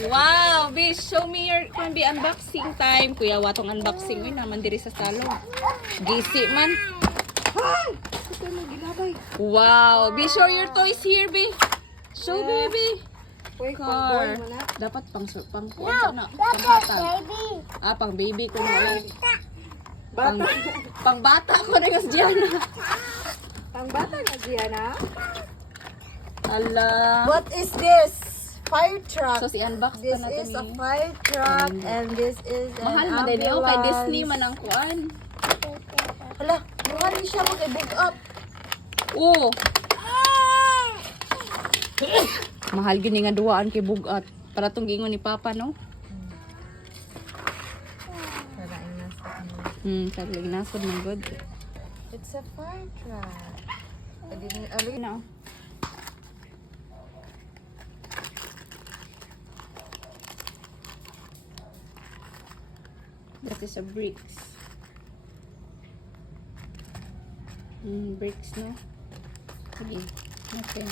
Wow, Bish, show me your unboxing time. Kuya, watong unboxing mo naman diri sa salon. Gisi man. Wow, Bish, show your toys here, Bish. Show, baby. Car. Dapat pang na. Pang baby ko na. Pang bata ko na yung Diana. Pang bata na Diana. Ala. What is this? Fire truck. So, si-unbox This pa natin is a fire truck and this is an mahal man din yun. Kay Disney man ang kuan. Hala, mahal ni siya mo kay book up. Oo. Mahal gini nga duwaan kay bugat. Para tong gingon ni Papa, no? Kagling nasod ng good. It's a fire truck. I didn't, No. That is a bricks. Bricks, no? Sige. Natin.